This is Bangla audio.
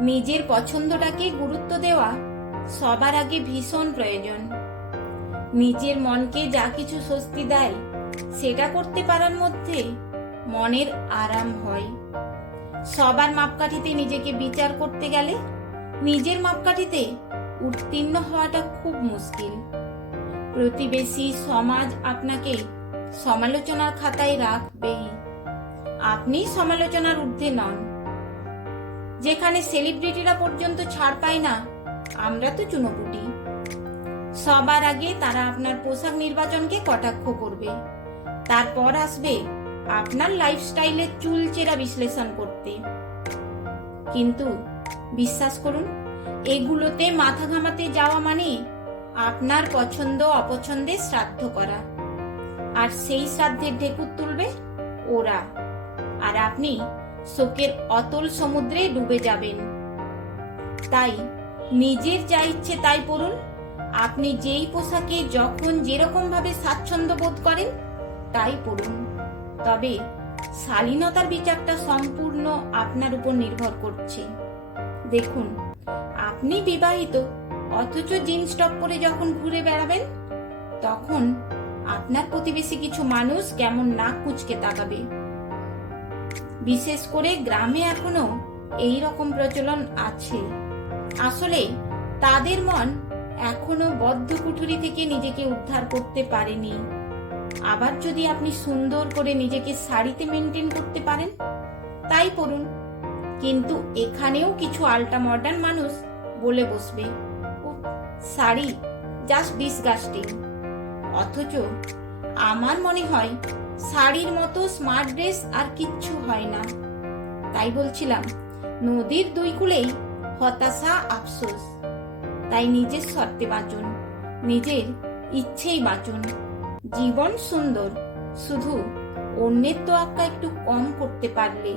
নিজের পছন্দটাকে গুরুত্ব দেওয়া সবার আগে ভীষণ প্রয়োজন। নিজের মনকে যা কিছু স্বস্তি দেয়, সেটা করতে পারার মধ্যে মনের আরাম হয়। সবার মাপকাঠিতে নিজেকে বিচার করতে গেলে নিজের মাপকাঠিতে উত্তীর্ণ হওয়াটা খুব মুশকিল। প্রতিবেশী সমাজ আপনাকে সমালোচনার খাতায় রাখবেই। আপনি সমালোচনার ঊর্ধ্বে নন। যেখানে সেলিব্রিটিরা পর্যন্ত ছাড় পায় না, আমরা তো চুনোপুটি। সবার আগে তারা আপনার পোশাক নির্বাচনকে কটাক্ষ করবে। তারপর আসবে আপনার লাইফস্টাইলের চুলচেরা বিশ্লেষণ করতে। কিন্তু বিশ্বাস করুন, এগুলোতে মাথা ঘামাতে যাওয়া মানে আপনার পছন্দ অপছন্দের শ্রাদ্ধ করা। আর সেই শ্রাদ্ধের ঢেকুর তুলবে ওরা। আর আপনি শোকের অতল সমুদ্রে ডুবে যাবেন। তাই নিজের যা ইচ্ছে তাই পড়ুন। আপনি যেই পোশাকে যখন যেরকম ভাবে স্বাচ্ছন্দ্য বোধ করেন, তাই পড়ুন। তবে শালীনতার বিচারটা সম্পূর্ণ আপনার উপর নির্ভর করছে। দেখুন, আপনি বিবাহিত, অথচ জিন্স টপ পরে যখন ঘুরে বেড়াবেন, তখন আপনার প্রতিবেশী কিছু মানুষ কেমন নাক কুচকে তাকাবে। বিশেষ করে গ্রামে এখনও এই রকম প্রচলন আছে। আসলে তাদের মন এখনও বদ্ধ কুঠুরি থেকে নিজেকে উদ্ধার করতে পারেনি। আবার যদি আপনি সুন্দর করে নিজেকে শাড়িতে মেনটেন করতে পারেন, তাই পড়ুন। কিন্তু এখানেও কিছু আল্টা মডার্ন মানুষ বলে বসবে শাড়ি জাস্ট ডিসগাস্টিং অথচ আমার মনে হয় শাড়ির মতো স্মার্ট ড্রেস আর কিচ্ছু হয় না। তাই বলছিলাম, নদীর দুই কূলেই হতাশা, আফসোস। তাই নিজের শর্তে বাঁচুন, নিজের ইচ্ছেই বাঁচুন। জীবন সুন্দর, শুধু অন্যের তো আঁকা একটু কম করতে পারলে